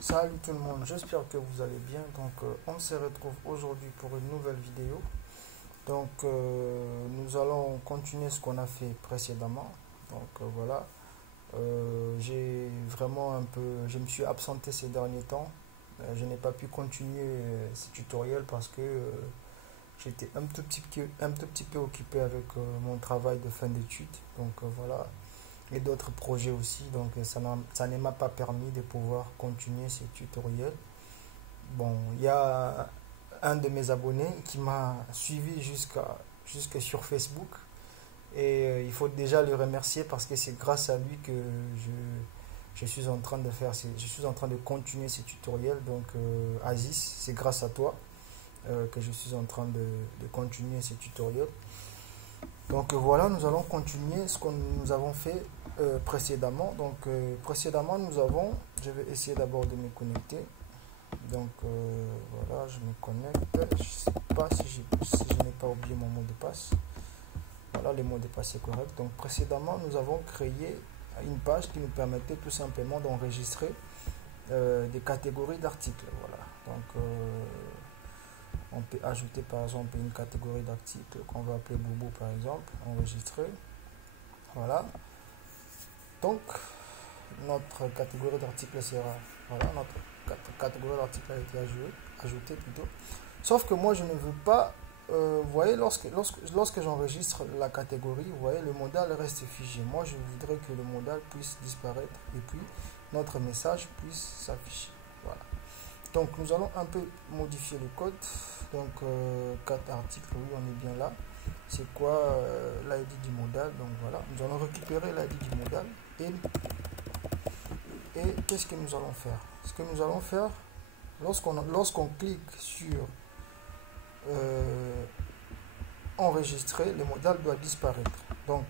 Salut tout le monde, j'espère que vous allez bien. On se retrouve aujourd'hui pour une nouvelle vidéo. Nous allons continuer ce qu'on a fait précédemment. Voilà. Je me suis absenté ces derniers temps. Je n'ai pas pu continuer ces tutoriels parce que j'étais un tout petit peu occupé avec mon travail de fin d'études. Voilà, et d'autres projets aussi. Ça ne m'a pas permis de pouvoir continuer ces tutoriels. Bon, il y a un de mes abonnés qui m'a suivi jusqu'à sur Facebook et il faut déjà le remercier parce que c'est grâce à lui que je suis en train de je suis en train de continuer ces tutoriels. Aziz, c'est grâce à toi que je suis en train de continuer ces tutoriels. Voilà, nous allons continuer ce que nous avons fait précédemment. Précédemment, je vais essayer d'abord de me connecter. Voilà, je me connecte. Je sais pas si je n'ai pas oublié mon mot de passe. Voilà, le mot de passe est correct. Donc précédemment, nous avons créé une page qui nous permettait tout simplement d'enregistrer des catégories d'articles. Voilà. On peut ajouter par exemple une catégorie d'articles qu'on va appeler Bobo par exemple, enregistrer. Voilà. Donc notre catégorie d'articles sera, voilà, notre catégorie d'articles a été ajoutée plutôt. Sauf que moi je ne veux pas, vous voyez, lorsque j'enregistre la catégorie, vous voyez, le modal reste figé. Moi je voudrais que le modal puisse disparaître et puis notre message puisse s'afficher. Voilà. Donc nous allons un peu modifier le code. 4 articles, oui, on est bien là. C'est quoi l'ID du modal? Donc voilà, nous allons récupérer l'ID du modal et qu'est-ce que nous allons faire? Ce que nous allons faire, lorsqu'on clique sur enregistrer, le modal doit disparaître. Donc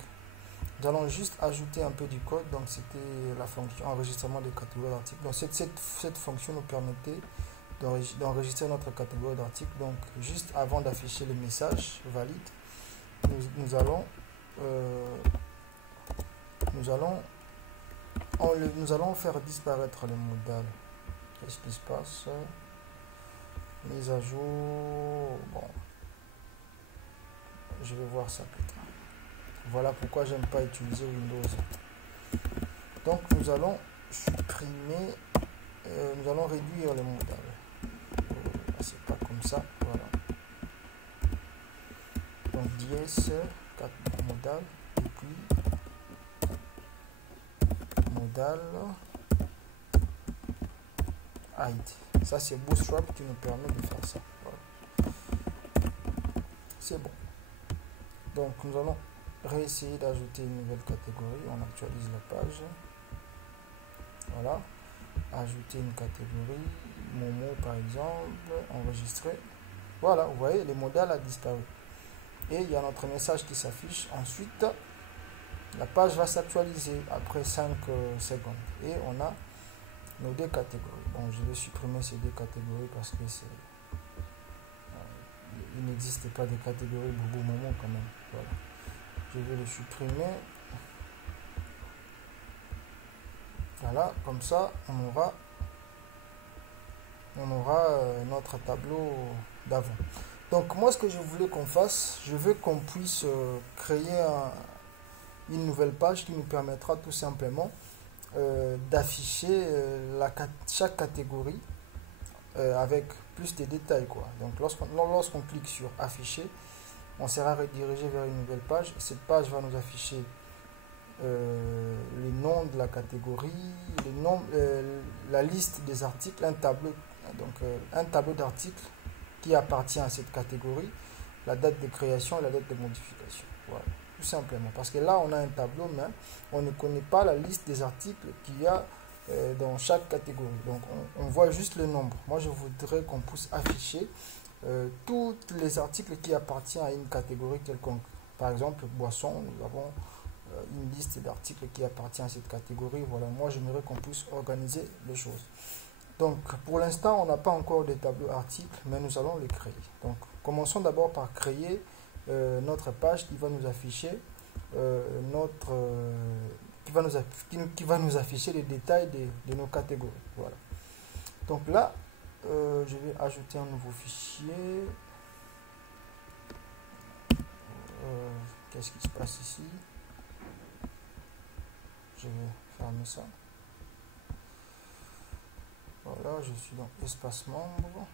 nous allons juste ajouter un peu du code. Donc c'était la fonction enregistrement des catégories d'articles. Donc cette fonction nous permettait d'enregistrer notre catégorie d'articles. Donc juste avant d'afficher le message valide, nous allons faire disparaître le modal. Qu'est-ce qui se passe? Mise à jour. Bon, je vais voir ça plus tard. Voilà pourquoi j'aime pas utiliser Windows. Donc nous allons supprimer, nous allons réduire le modal. C'est pas comme ça, voilà. Donc dièse 4 modal et puis modal hide. Ça c'est Bootstrap qui nous permet de faire ça. Voilà. C'est bon. Donc nous allons réessayer d'ajouter une nouvelle catégorie. On actualise la page. Voilà. Ajouter une catégorie. Momo par exemple. Enregistrer. Voilà, vous voyez, le modal a disparu. Et il y a notre message qui s'affiche. Ensuite, la page va s'actualiser après 5 secondes. Et on a nos deux catégories. Bon, je vais supprimer ces deux catégories parce que il n'existe pas de catégorie Bobo Momo quand même. Voilà. Je vais le supprimer. Voilà, comme ça, on aura notre tableau d'avant. Donc moi, ce que je voulais qu'on fasse, je veux qu'on puisse créer une nouvelle page qui nous permettra tout simplement d'afficher chaque catégorie avec plus de détails, quoi. Donc lorsqu'on clique sur afficher, on sera redirigé vers une nouvelle page. Cette page va nous afficher le nom de la catégorie, la liste des articles, un tableau, un tableau d'articles qui appartient à cette catégorie, la date de création et la date de modification. Voilà, tout simplement. Parce que là, on a un tableau, mais on ne connaît pas la liste des articles qu'il y a dans chaque catégorie. Donc, on voit juste le nombre. Moi, je voudrais qu'on puisse afficher tous les articles qui appartiennent à une catégorie quelconque. Par exemple, boisson, nous avons une liste d'articles qui appartient à cette catégorie. Voilà, moi, j'aimerais qu'on puisse organiser les choses. Donc, pour l'instant, on n'a pas encore de tableau article, mais nous allons les créer. Donc, commençons d'abord par créer notre page qui va nous afficher qui va nous afficher les détails de nos catégories. Voilà. Donc là, je vais ajouter un nouveau fichier. Qu'est-ce qui se passe ici? Je vais fermer ça. Voilà, je suis dans espace membre.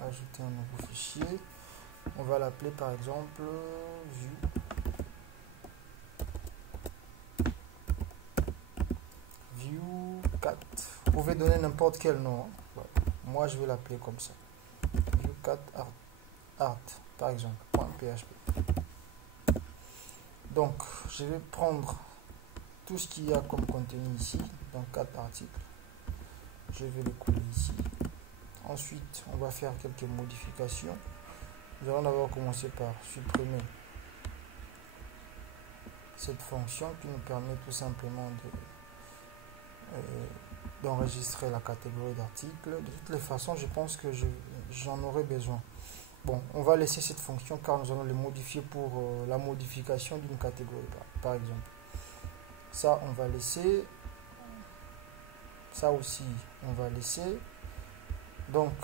Ajouter un nouveau fichier. On va l'appeler par exemple view 4. Vous pouvez donner n'importe quel nom. Voilà. Moi, je vais l'appeler comme ça. View 4 art par exemple. .php. Donc, je vais prendre tout ce qu'il y a comme contenu ici, dans 4 articles. Je vais le coller ici. Ensuite, on va faire quelques modifications. Nous allons d'abord commencer par supprimer cette fonction qui nous permet tout simplement d'enregistrer la catégorie d'articles. De toutes les façons, je pense que j'en aurai besoin. Bon, on va laisser cette fonction car nous allons le modifier pour la modification d'une catégorie, par exemple. Ça, on va laisser. Ça aussi, on va laisser. Donc,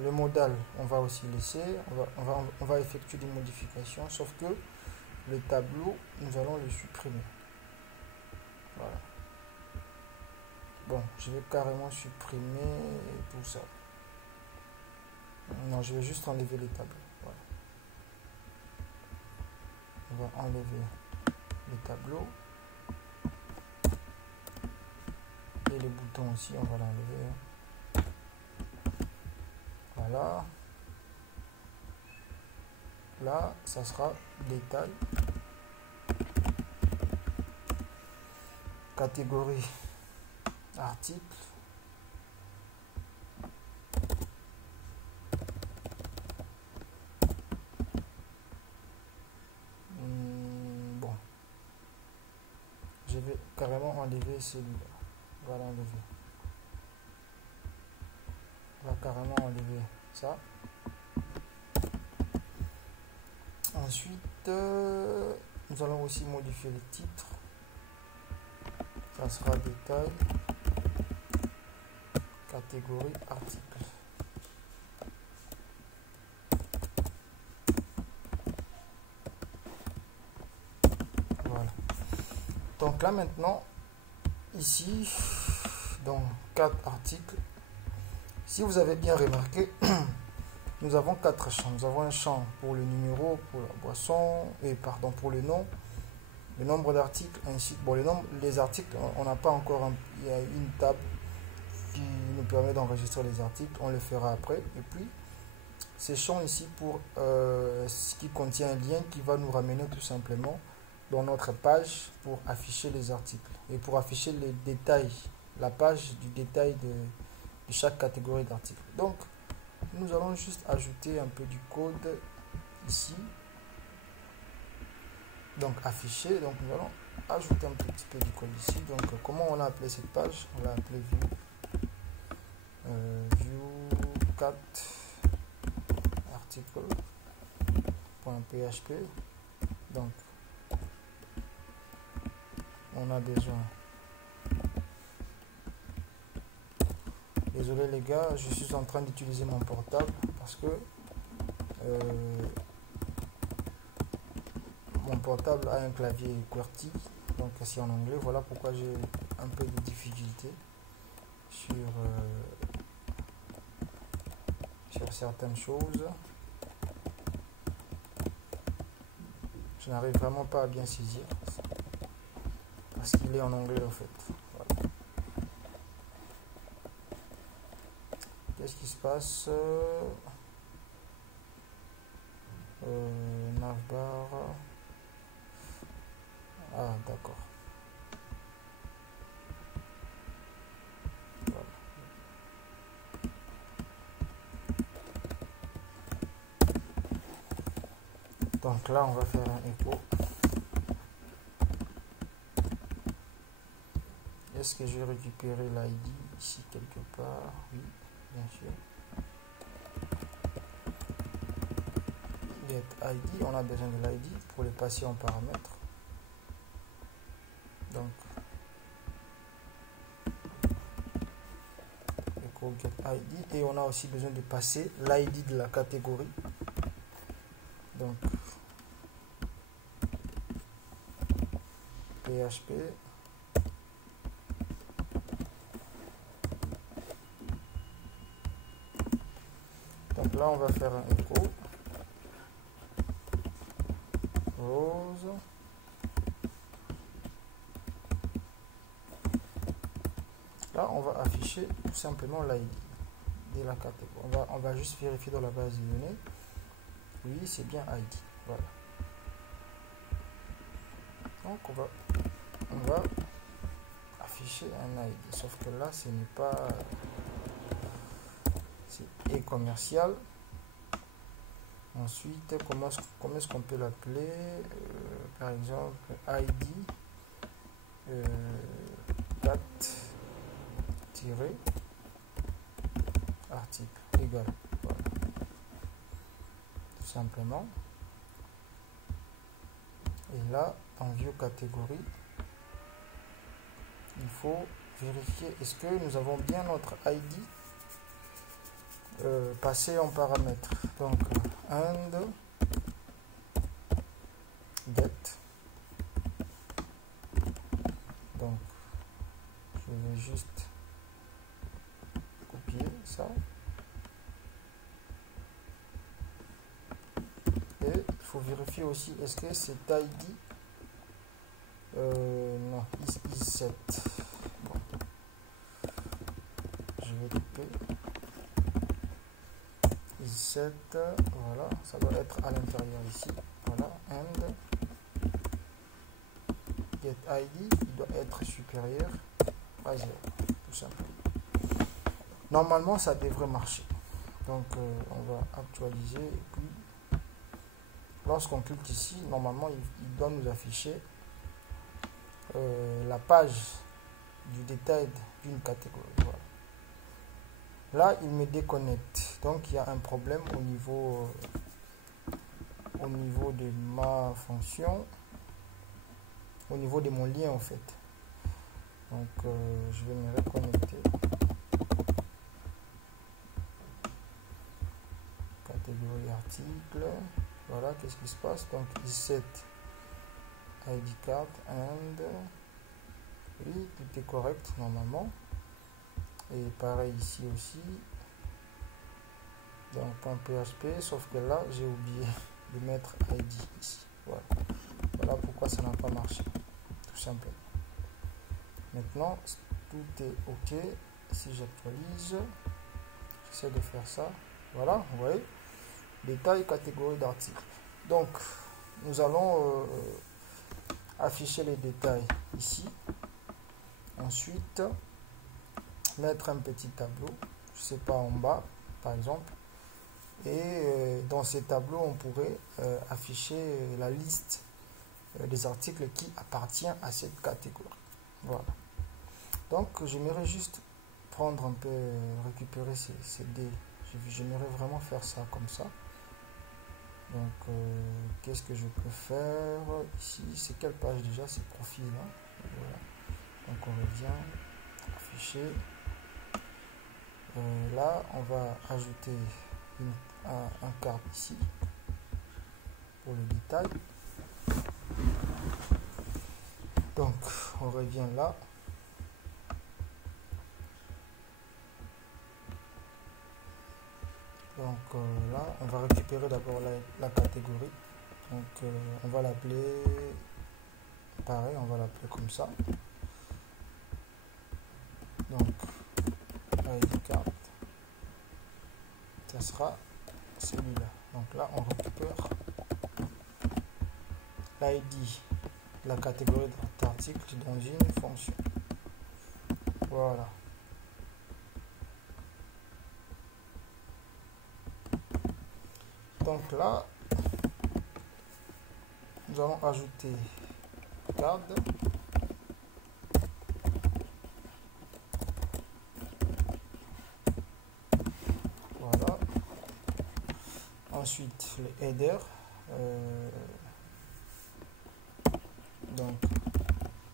le modal, on va aussi laisser. On va effectuer des modifications, sauf que le tableau, nous allons le supprimer. Voilà. Bon, je vais carrément supprimer tout ça. Non, je vais juste enlever les tableaux. Voilà. On va enlever les tableaux. Et les boutons aussi, on va l'enlever. Voilà. Là, ça sera détail. Catégorie article. Bon. Je vais carrément enlever celui-là. On va l'enlever. On va carrément enlever ça. Ensuite, nous allons aussi modifier le titre. Ça sera détail, catégorie, article. Voilà. Donc là maintenant, ici, dans 4 articles, si vous avez bien remarqué, nous avons 4 champs. Nous avons un champ pour le numéro, pour la boisson, et pardon, pour le nom, le nombre d'articles, ainsi. Bon, les articles, on n'a pas encore, il y a une table qui nous permet d'enregistrer les articles, on le fera après. Et puis, ces champs ici pour ce qui contient un lien qui va nous ramener tout simplement dans notre page pour afficher les articles et pour afficher les détails, la page du détail de chaque catégorie d'articles. Donc, nous allons juste ajouter un peu du code ici. Donc, afficher. Donc, nous allons ajouter un petit peu du code ici. Donc, comment on a appelé cette page? On l'a appelé view 4 article.php. Donc, on a besoin. Désolé les gars, je suis en train d'utiliser mon portable parce que mon portable a un clavier QWERTY, donc c'est en anglais. Voilà pourquoi j'ai un peu de difficulté sur certaines choses. Je n'arrive vraiment pas à bien saisir parce qu'il est en anglais en fait. Voilà. Qu'est-ce qui se passe? Navbar. Ah, d'accord. Voilà. Donc là, on va faire un écho. Est-ce que j'ai récupéré l'ID ici quelque part? Oui, bien sûr. Get ID, on a besoin de l'ID pour le passer en paramètres. Donc, echo get ID, et on a aussi besoin de passer l'ID de la catégorie. Donc PHP donc là on va faire un echo rose. Là on va afficher tout simplement l'ID de la catégorie. On va juste vérifier dans la base de données. Oui, c'est bien ID. Voilà. Donc on va afficher un ID. Sauf que là, ce n'est pas... c'est e-commercial. Ensuite, comment est-ce qu'on peut l'appeler? Par exemple, ID article égal. Voilà. Tout simplement. Et là, en view catégorie, il faut vérifier est-ce que nous avons bien notre ID passé en paramètres. Donc and get. Donc je vais juste copier ça. Et il faut vérifier aussi est-ce que cet ID non, is7. Bon. Je vais couper is7. Voilà, ça doit être à l'intérieur ici. Voilà, and get ID, il doit être supérieur à 0, tout simplement. Normalement, ça devrait marcher. Donc, on va actualiser et puis, lorsqu'on clique ici, normalement, il doit nous afficher la page du détail d'une catégorie. Voilà. Là, il me déconnecte. Donc, il y a un problème au niveau de ma fonction, au niveau de mon lien en fait. Donc, je vais me reconnecter. Catégorie article. Voilà, qu'est-ce qui se passe? Donc, is7 ID card and oui, tout est correct normalement. Et pareil ici aussi. Donc, .php, sauf que là, j'ai oublié de mettre ID ici. Voilà. Voilà pourquoi ça n'a pas marché. Tout simplement. Maintenant, tout est OK. Si j'actualise, j'essaie de faire ça. Voilà, vous voyez. Détail, catégorie d'article. Donc, nous allons afficher les détails ici. Ensuite, mettre un petit tableau, je sais pas, en bas, par exemple. Et dans ces tableaux, on pourrait afficher la liste des articles qui appartiennent à cette catégorie. Voilà. Donc, j'aimerais juste prendre un peu, récupérer ces dés. J'aimerais vraiment faire ça comme ça. Donc, qu'est-ce que je peux faire ici? C'est quelle page déjà? C'est profil. Hein? Voilà. Donc, on revient, afficher. Là, on va ajouter un carte ici pour le détail. Donc, on revient là. Donc là, on va récupérer d'abord la catégorie. Donc, on va l'appeler, pareil, on va l'appeler comme ça. Donc, ID card, ça sera celui-là. Donc là, on récupère l'ID, la catégorie d'article dans une fonction. Voilà. Donc là, nous allons ajouter card. Voilà. Ensuite, le header. Donc,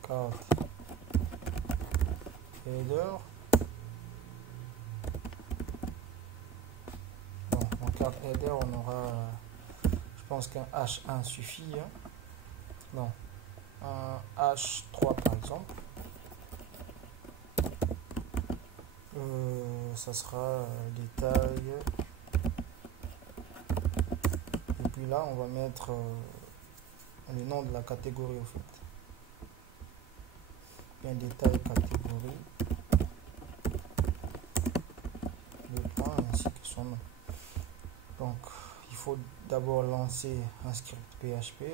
card header. carte header, on aura, je pense qu'un H1 suffit, hein. Non, un H3 par exemple. Ça sera détail. Et puis là, on va mettre le nom de la catégorie au fait. Bien détail catégorie. Le point ainsi que son nom. Donc, il faut d'abord lancer un script PHP.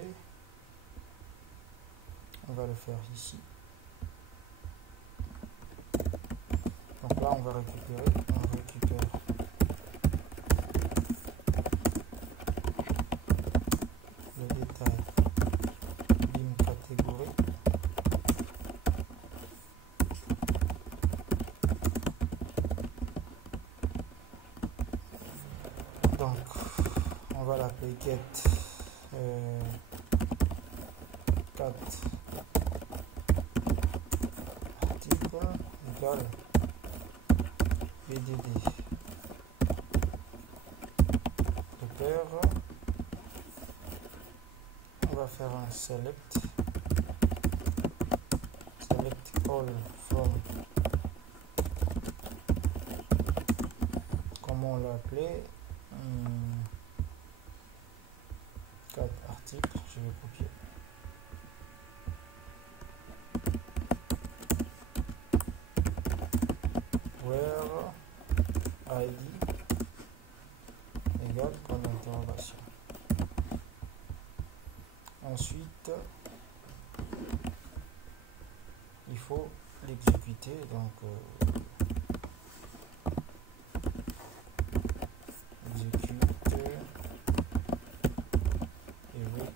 On va le faire ici. Donc là, on récupère le détail dim catégorie. Donc, on va l'appeler get 4 article égale BDD. Le paire, on va faire un select all from, comment on l'a appelé, 4 articles, je vais copier. Where ID égale point d'interrogation. Ensuite, il faut l'exécuter, donc exécute et oui.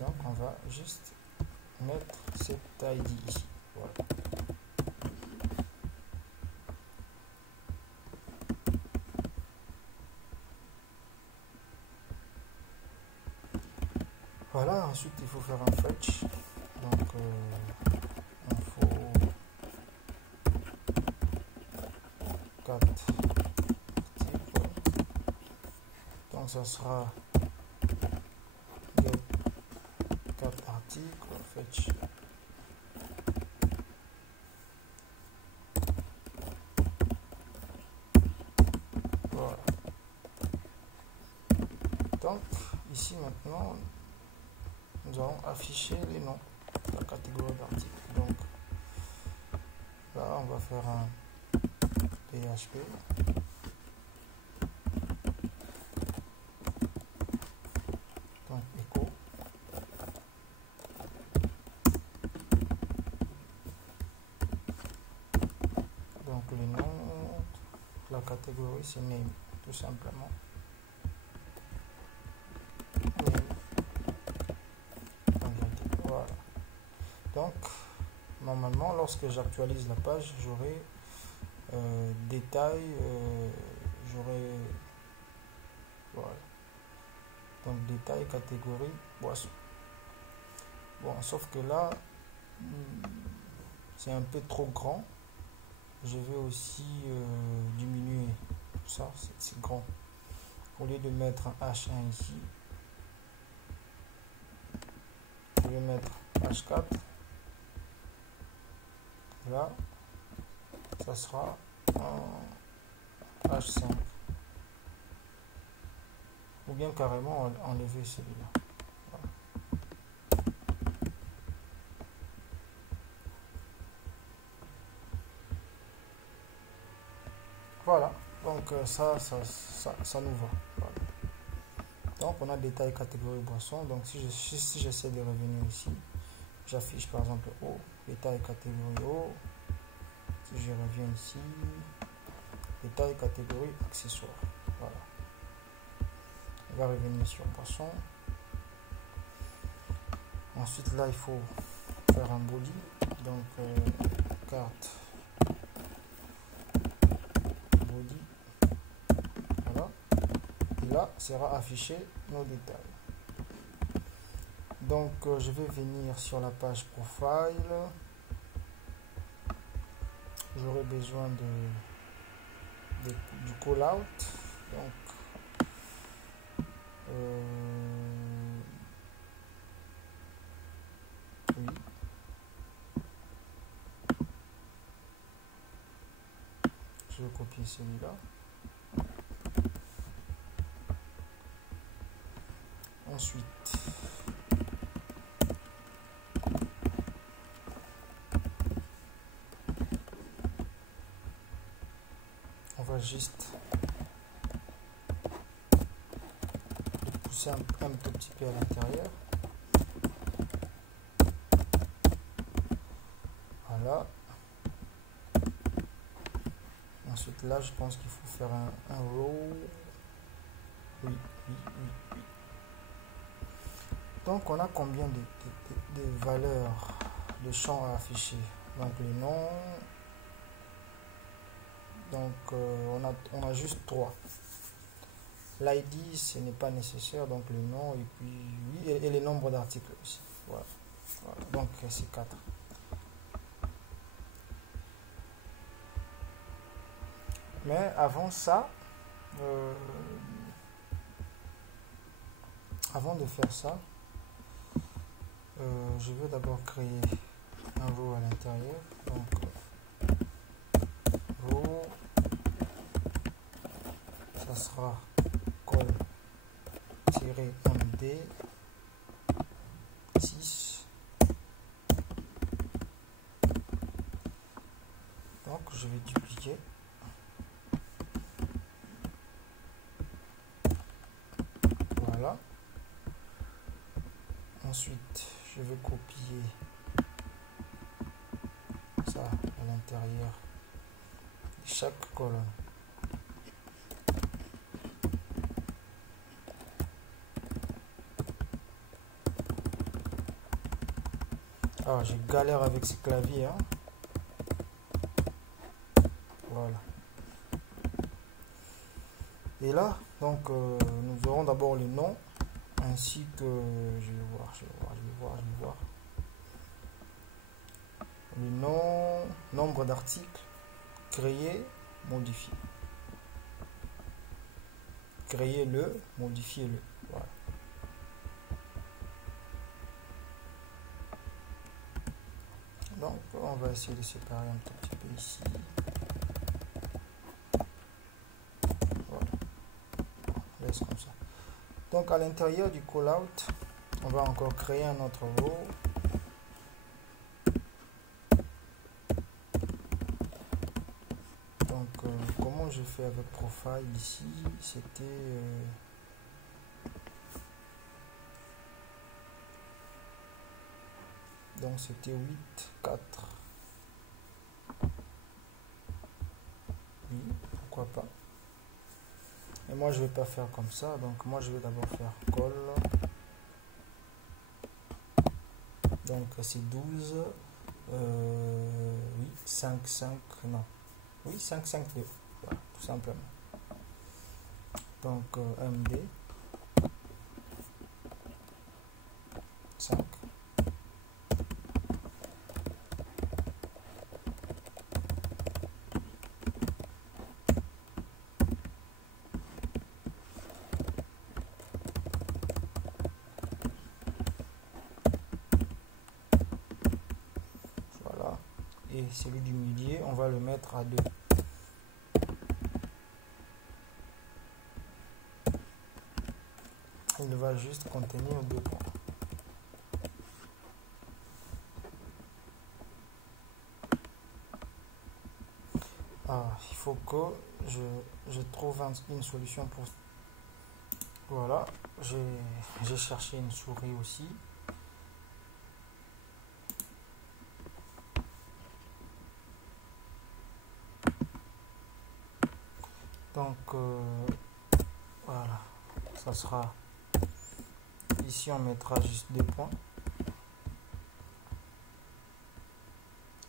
Donc on va juste mettre cette ID ici. Voilà. Voilà, ensuite il faut faire un fetch. Donc il faut 4 articles. Donc ça sera get 4 articles, fetch. Voilà. Donc ici maintenant nous allons afficher les noms de la catégorie d'articles. Donc là on va faire un PHP donc echo donc le nom de la catégorie c'est name tout simplement. Voilà. Donc normalement lorsque j'actualise la page j'aurai détail, j'aurai voilà. Donc détail catégorie boisson. Bon, sauf que là c'est un peu trop grand. Je vais aussi diminuer tout ça, c'est grand. Au lieu de mettre un H1 ici, je vais mettre H4. Là, ça sera un H5. Ou bien carrément enlever celui-là. Voilà, donc ça nous va. Voilà. Donc on a détail catégorie boisson. Donc si j'essaie de revenir ici, j'affiche par exemple eau, détail catégorie eau. Si je reviens ici, détail catégorie accessoire. Voilà. On va revenir sur boisson. Ensuite là il faut faire un body. Donc carte body. Voilà. Et là sera affiché nos détails. Donc je vais venir sur la page profile. j'aurai besoin du call out. Donc oui, je vais copier celui-là. Ensuite, on va juste le pousser un tout petit peu à l'intérieur. Voilà. Ensuite, là, je pense qu'il faut faire un row. Oui. Donc, on a combien de valeurs de champs à afficher? Donc, le nom. Donc, on a juste 3. L'ID, ce n'est pas nécessaire. Donc, le nom et puis oui, et le nombre d'articles aussi. Voilà. Donc, c'est 4. Mais avant ça, avant de faire ça, je veux d'abord créer un row à l'intérieur. Donc, row, ça sera call-md 6. Donc, je vais dupliquer. Voilà. Ensuite, je vais copier ça à l'intérieur de chaque colonne. Ah, je galère avec ce clavier, hein. Voilà. Et là, donc, nous aurons d'abord le nom, ainsi que, je vais voir. Le nom, nombre d'articles, créer, modifier. Créer-le, modifier-le. Voilà. Donc, on va essayer de séparer un tout petit peu ici. Voilà. On laisse comme ça. Donc, à l'intérieur du callout, on va encore créer un autre row. Donc, comment je fais avec profile ici? C'était... donc, c'était 8, 4. Oui, pourquoi pas. Et moi, je vais pas faire comme ça. Donc, moi, je vais d'abord faire call. Donc, c'est 12. Oui, 5, 5. Non. Oui, 5, 5, 2. Voilà, tout simplement. Donc, MD 5. Voilà. Et celui du milieu, on va le mettre à 2. Il va juste contenir 2 points. Ah, il faut que je trouve une solution pour... Voilà, j'ai cherché une souris aussi. Donc, voilà, ça sera... Ici, on mettra juste 2 points.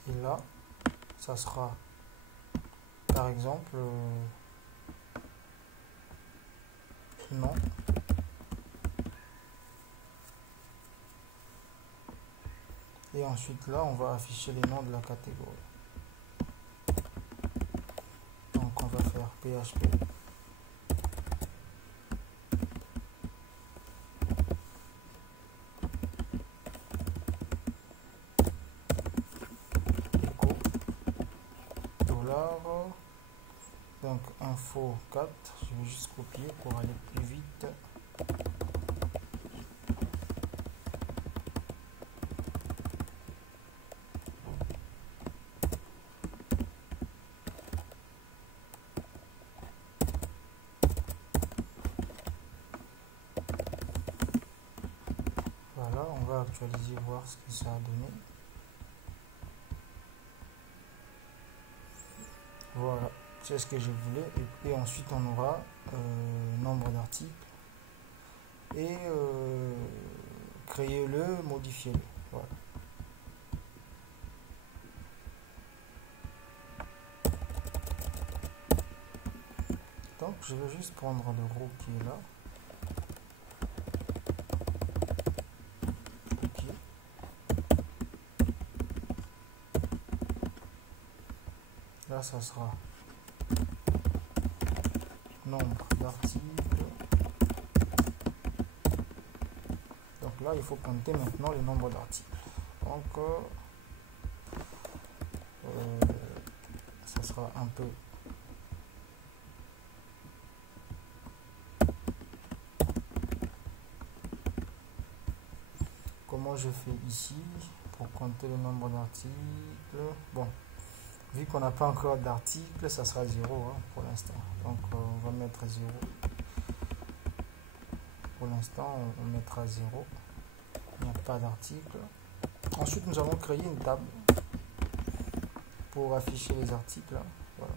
Et là, ça sera, par exemple, nom. Et ensuite, là, on va afficher les noms de la catégorie. faire PHP. Echo dollar. Donc info 4, je vais juste copier pour aller plus vite. Voilà, on va actualiser, voir ce que ça a donné. Voilà, c'est ce que je voulais. Et puis ensuite on aura nombre d'articles et créer-le, modifier-le. Voilà. Donc je vais juste prendre le row qui est là. Copier. Là ça sera nombre d'articles. Donc là il faut compter maintenant le nombre d'articles. Donc ça sera un peu comment je fais ici pour compter le nombre d'articles. Bon, vu qu'on n'a pas encore d'articles, ça sera 0 hein, pour l'instant. Donc on va mettre 0. Pour l'instant, on mettra 0. Il n'y a pas d'article. Ensuite, nous allons créer une table pour afficher les articles. Voilà.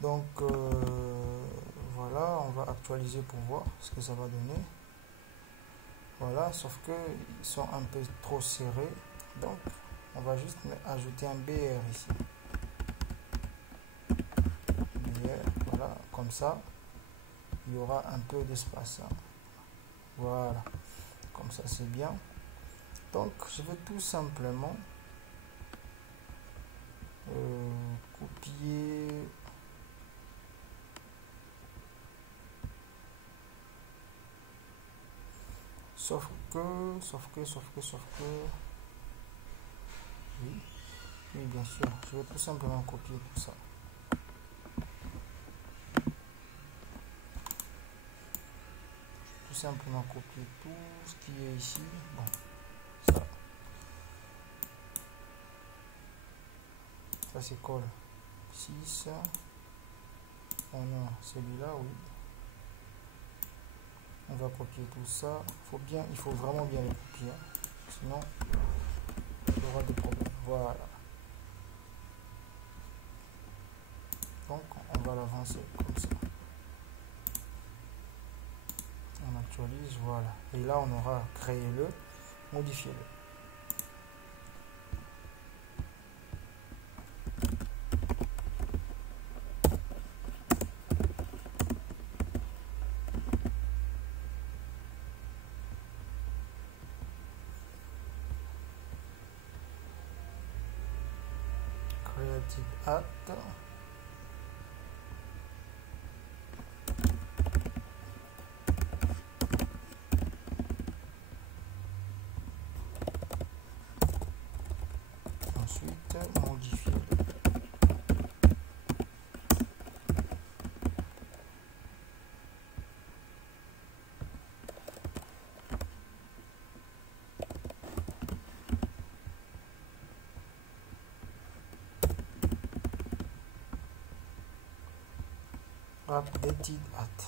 Donc voilà, on va actualiser pour voir ce que ça va donner. Voilà, sauf que ils sont un peu trop serrés. Donc on va juste ajouter un BR ici. BR, voilà, comme ça, il y aura un peu d'espace. Hein. Voilà, comme ça c'est bien. Donc je vais tout simplement copier sauf que oui bien sûr, je vais tout simplement copier tout ça. Tout simplement copier tout ce qui est ici. Bon, ça c'est colle 6. Oh non, celui-là oui. On va copier tout ça. Il faut vraiment bien le copier. Sinon, il y aura des problèmes. Voilà. Donc, on va l'avancer comme ça. On actualise, voilà. Et là, on aura créé le, modifié le. Creative at. Ensuite, modifier. Updated at.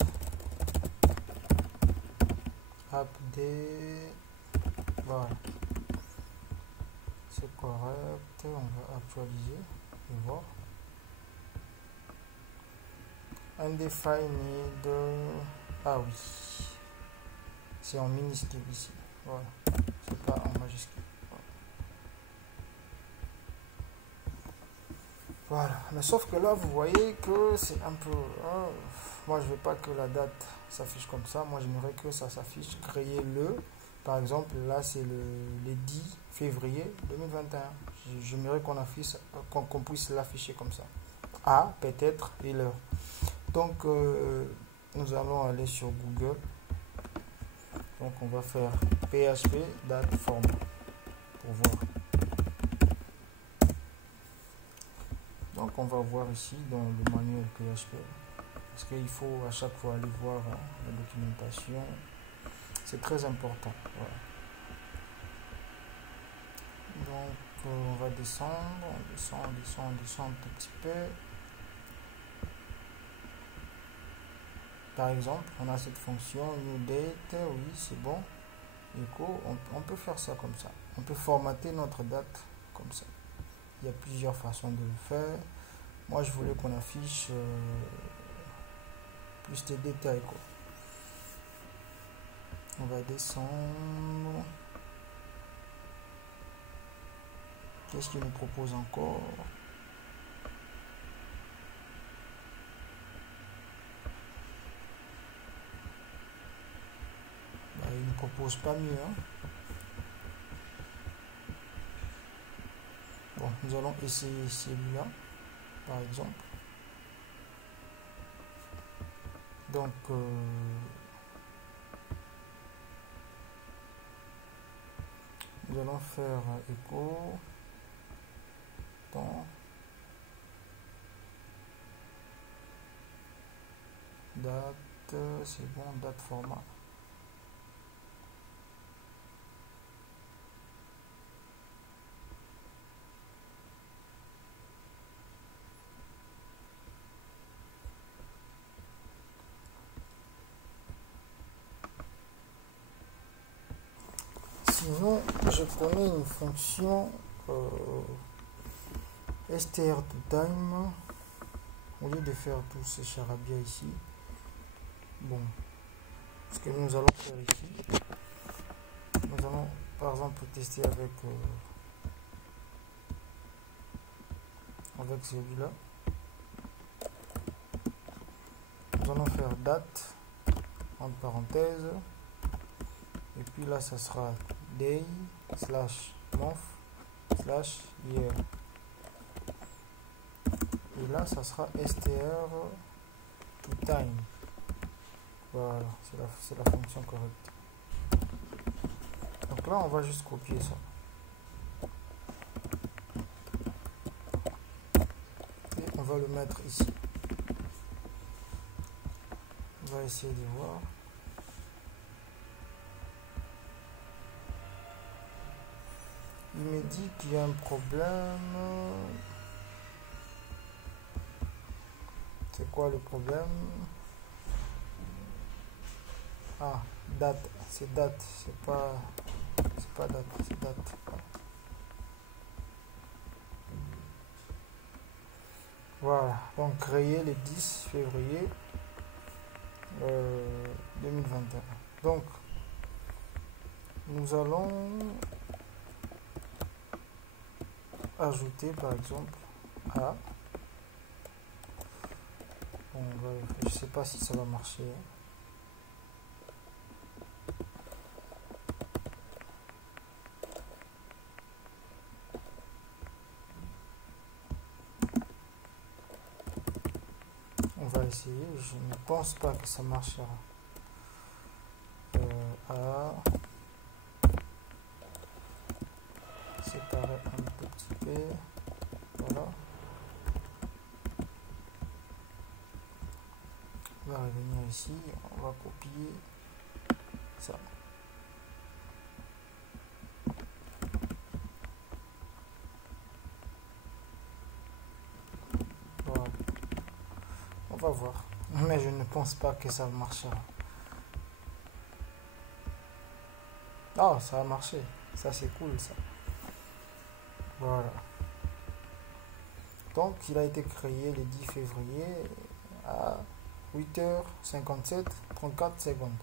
Update. Voilà. C'est correct. On va actualiser et voir. Undefined. Ah oui. C'est en minuscule ici. Voilà. C'est pas en majuscule. Voilà, mais sauf que là vous voyez que c'est un peu moi je veux pas que la date s'affiche comme ça, moi j'aimerais que ça s'affiche créer le, par exemple là c'est le 10 février 2021, j'aimerais qu'on affiche qu'on puisse l'afficher comme ça à peut-être et l'heure. Donc nous allons aller sur Google. Donc on va faire PHP date format pour voir. Donc on va voir ici dans le manuel PHP, parce qu'il faut à chaque fois aller voir la documentation. C'est très important. Voilà. Donc on va descendre, on descend un petit peu. Par exemple, on a cette fonction new date, oui c'est bon. Echo, on peut faire ça comme ça. On peut formater notre date comme ça. Il y a plusieurs façons de le faire. Moi je voulais qu'on affiche plus de détails quoi. On va descendre. Qu'est-ce qu'il nous propose encore? Il ne propose pas mieux. Bon, nous allons essayer celui-là, par exemple. Donc, nous allons faire écho dans date, c'est bon, date format. Sinon, je connais une fonction str2time. Au lieu de faire tous ces charabia ici, bon, ce que nous allons faire ici, nous allons par exemple tester avec celui-là. Nous allons faire date entre parenthèses, et puis là ça sera day / month / year, et là ça sera str to time. Voilà, c'est la fonction correcte. Donc là on va juste copier ça et on va le mettre ici. On va essayer de voir. Il me dit qu'il y a un problème. C'est quoi le problème? Ah, date. C'est date. C'est pas date. C'est date. Voilà. Donc créé le 10 février 2021. Donc nous allons ajouter par exemple à, je sais pas si ça va marcher, on va essayer. Je ne pense pas que ça marchera. Séparer un tout petit peu, voilà. On va revenir ici, on va copier ça. Voilà. On va voir, mais je ne pense pas que ça marchera. Ah, ça a marché, ça c'est cool ça. Voilà. Donc il a été créé le 10 février à 8h57 34 secondes.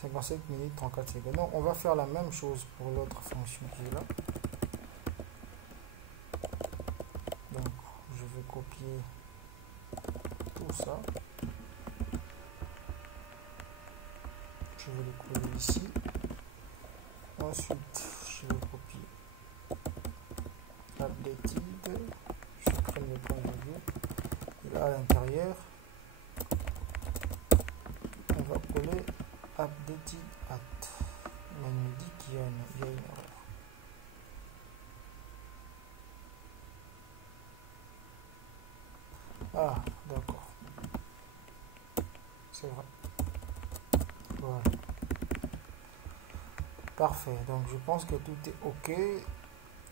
57 minutes 34 secondes. Donc on va faire la même chose pour l'autre fonction qui est là. Donc je vais copier tout ça. Je vais le coller ici. Ensuite, je vais copier updated. Je prends le point virgule. à l'intérieur, on va coller updated at. Mais il nous dit qu'il y a une erreur. Ah, d'accord. C'est vrai. Voilà. Parfait. Donc, je pense que tout est OK.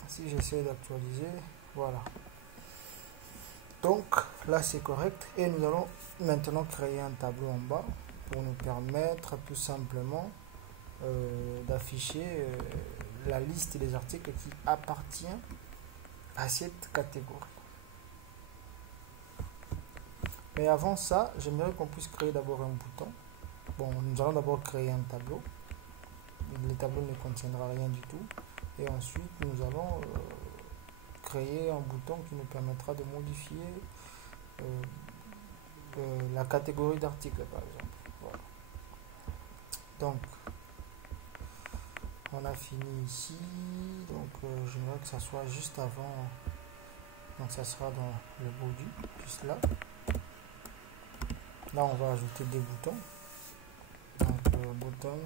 Si j'essaie d'actualiser, voilà. Donc, là, c'est correct. Et nous allons maintenant créer un tableau en bas pour nous permettre tout simplement d'afficher la liste des articles qui appartient à cette catégorie. Mais avant ça, j'aimerais qu'on puisse créer d'abord un bouton. Bon, nous allons d'abord créer un tableau. Le tableau ne contiendra rien du tout. Et ensuite, nous allons créer un bouton qui nous permettra de modifier la catégorie d'articles, par exemple. Voilà. Donc, on a fini ici. Donc, j'aimerais que ça soit juste avant. Donc, ça sera dans le body, juste là. Là, on va ajouter des boutons. Donc, bouton.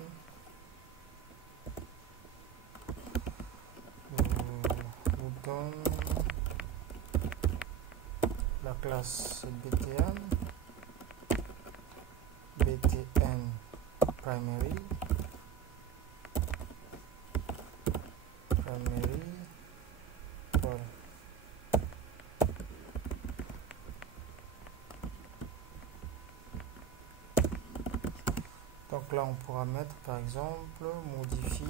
Bouton. La classe BTN. BTN Primary. Voilà. Donc là, on pourra mettre par exemple modifier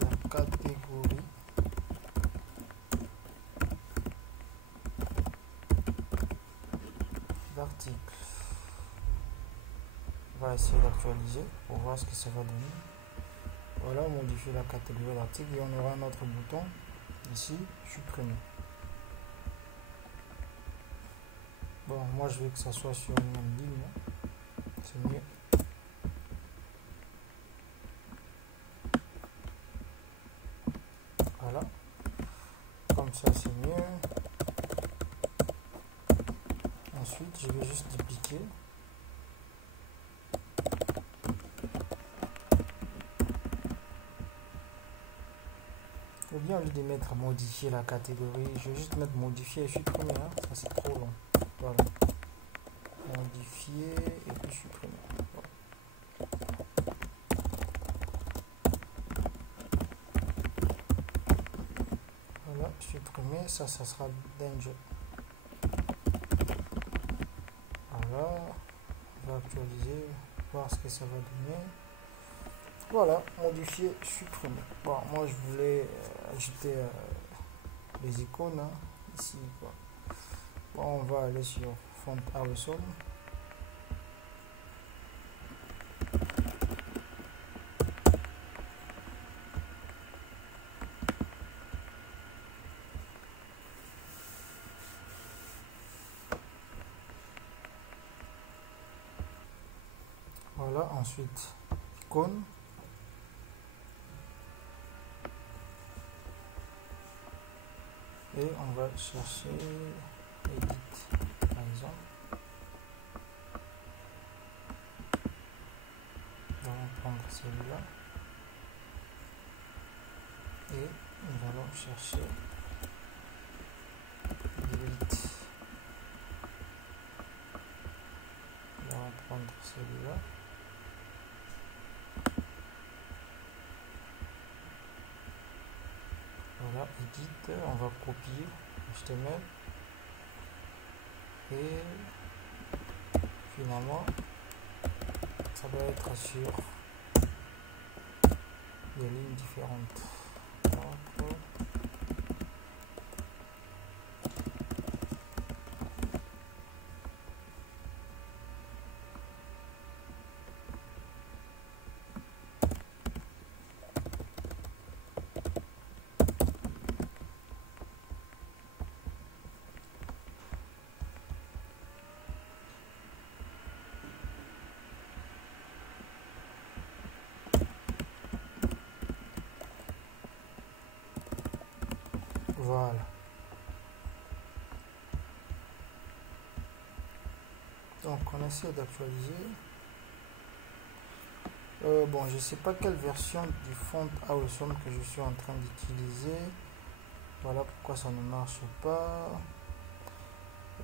la catégorie d'articles. On va essayer d'actualiser pour voir ce que ça va donner. Voilà, modifier la catégorie d'articles et on aura un autre bouton ici, supprimer. Bon, moi je veux que ça soit sur une même ligne, c'est mieux. Voilà, comme ça c'est mieux. Ensuite, je vais juste dupliquer. Ou bien au lieu de mettre modifier la catégorie, je vais juste mettre modifier et supprimer, hein. Ça c'est trop long. Voilà. Modifier et puis supprimer. Voilà, supprimer, ça sera danger. Voilà, on va actualiser, voir ce que ça va donner. Voilà, modifier, supprimer. Bon, moi je voulais ajouter les icônes hein, ici. Quoi. Bon, on va aller sur Font Awesome. Voilà, ensuite icône. Et on va chercher Edit, par exemple. On va prendre celui-là. Et nous allons chercher Edit. On va prendre celui-là. Voilà, Edit, on va copier HTML. Et finalement, ça doit être sur des lignes différentes. Donc, Voilà. Donc on essaie d'actualiser. Bon, je sais pas quelle version du font Awesome que je suis en train d'utiliser. Voilà pourquoi ça ne marche pas.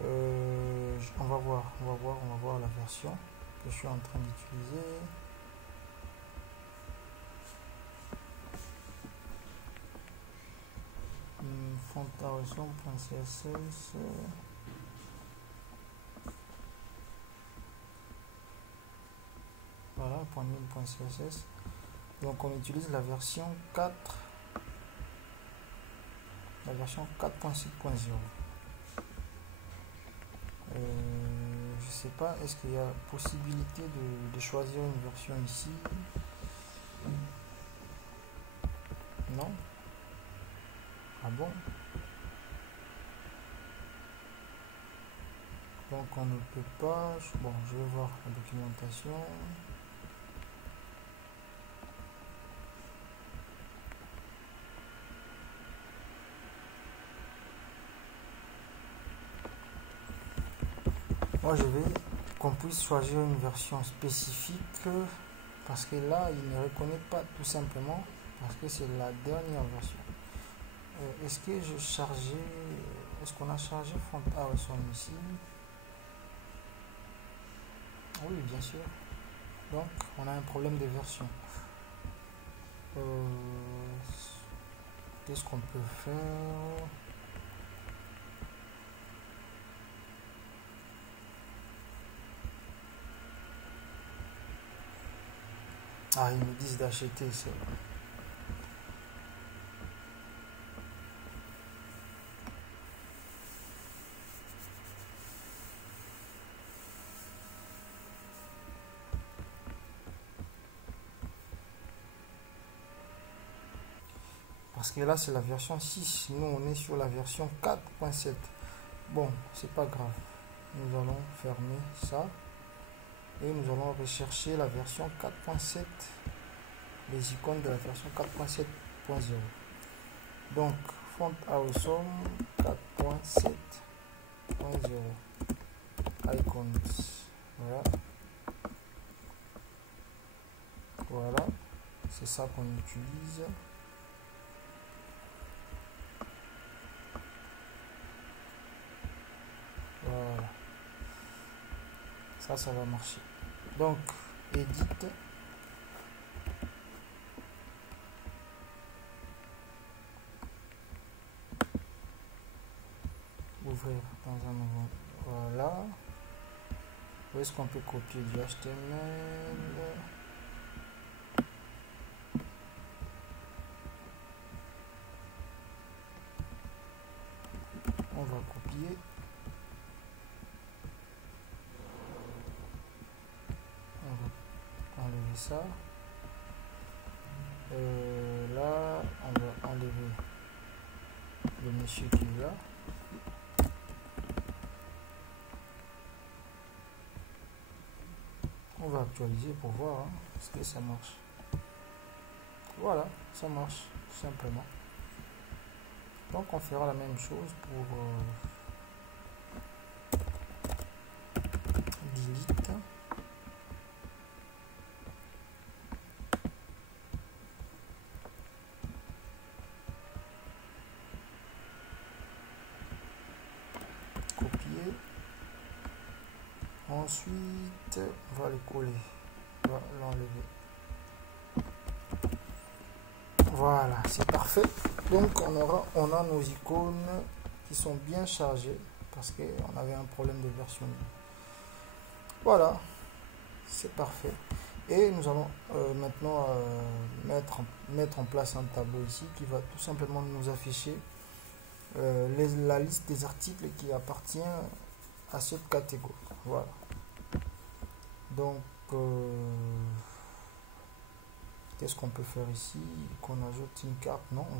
On va voir la version que je suis en train d'utiliser. Font Awesome.css. Voilà, .nil.css. Donc on utilise la version 4, la version 4.7.0. Je sais pas, est-ce qu'il y a possibilité de choisir une version ici? Non? Ah bon? Donc on ne peut pas. Bon, je vais voir la documentation. Moi je vais qu'on puisse choisir une version spécifique parce que là il ne reconnaît pas tout simplement parce que c'est la dernière version. Est-ce que je chargeais, est-ce qu'on a chargé Font Awesome ici? Oui, bien sûr. Donc on a un problème de version. Qu'est-ce qu'on peut faire? Ah, ils me disent d'acheter, c'est vrai. Parce que là c'est la version 6, nous on est sur la version 4.7. Bon, c'est pas grave. Nous allons fermer ça et nous allons rechercher la version 4.7, les icônes de la version 4.7.0. Donc Font Awesome 4.7.0 icons. Voilà. Voilà, c'est ça qu'on utilise. Voilà, ça va marcher. Donc edit, ouvrir dans un nouveau. Voilà, où est-ce qu'on peut copier du HTML? On va copier. On va enlever ça. Là, on va enlever le monsieur qui est là. On va actualiser pour voir ce que ça marche. Voilà, ça marche tout simplement. Donc on fera la même chose pour delete. Copier. Ensuite, on va le coller. On va l'enlever. Voilà, c'est parfait. Donc on a nos icônes qui sont bien chargées parce qu'on avait un problème de version. Voilà, c'est parfait. Et nous allons maintenant mettre en place un tableau ici qui va tout simplement nous afficher la liste des articles qui appartient à cette catégorie. Voilà. Donc qu'est-ce qu'on peut faire ici? Qu'on ajoute une carte? Non, on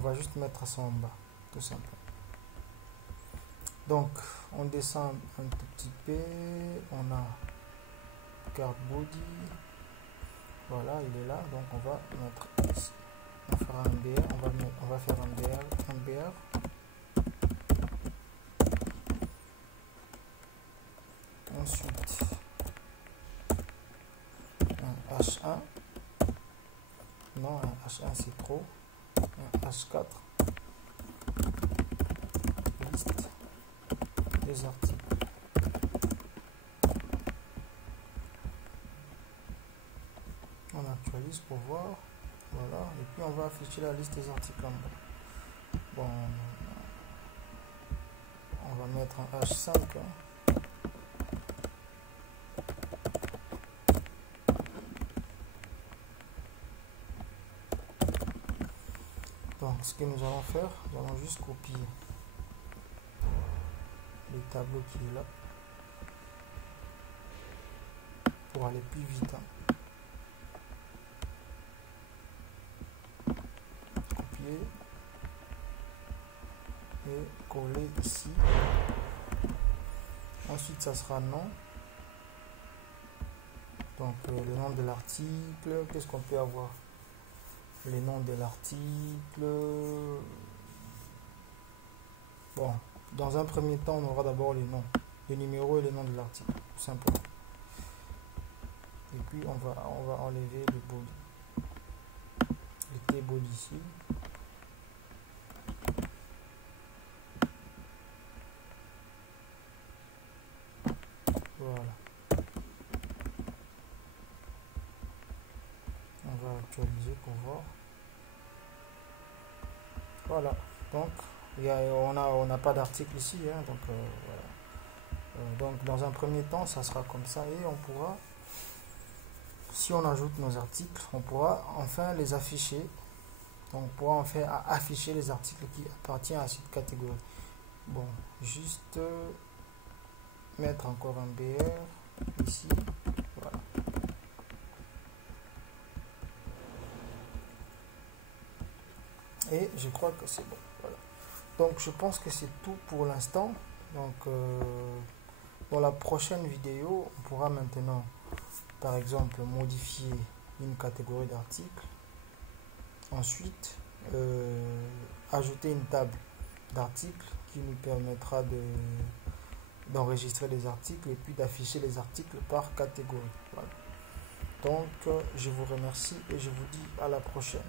va juste mettre ça en bas, tout simplement. Donc on descend un tout petit peu, on a carte body, voilà, il est là. Donc on va mettre ici, on fera un BR, on va faire un BR, Ensuite, un H1. Non, un H1 c'est trop. Un H4. Liste des articles. On actualise pour voir. Voilà. Et puis on va afficher la liste des articles en bas. Bon, on va mettre un H5. Donc ce que nous allons faire, nous allons juste copier le tableau qui est là pour aller plus vite. Copier et coller ici. Ensuite ça sera nom. Donc le nom de l'article, qu'est-ce qu'on peut avoir? Les noms de l'article. Bon, dans un premier temps, on aura d'abord les noms, le numéro et le nom de l'article, tout simplement. Et puis on va enlever le body, le T-body ici. Voilà. On va actualiser pour voir. Voilà. Donc on n'a pas d'article ici, hein, donc voilà. Donc dans un premier temps, ça sera comme ça et on pourra, si on ajoute nos articles, on pourra enfin les afficher. Donc on pourra enfin afficher les articles qui appartiennent à cette catégorie. Bon, juste mettre encore un BR ici. Voilà. Et je crois que c'est bon. Voilà. Donc je pense que c'est tout pour l'instant. Donc dans la prochaine vidéo, on pourra maintenant, par exemple, modifier une catégorie d'articles. Ensuite, ajouter une table d'articles qui nous permettra d'enregistrer les articles et puis d'afficher les articles par catégorie. Voilà. Donc, je vous remercie et je vous dis à la prochaine.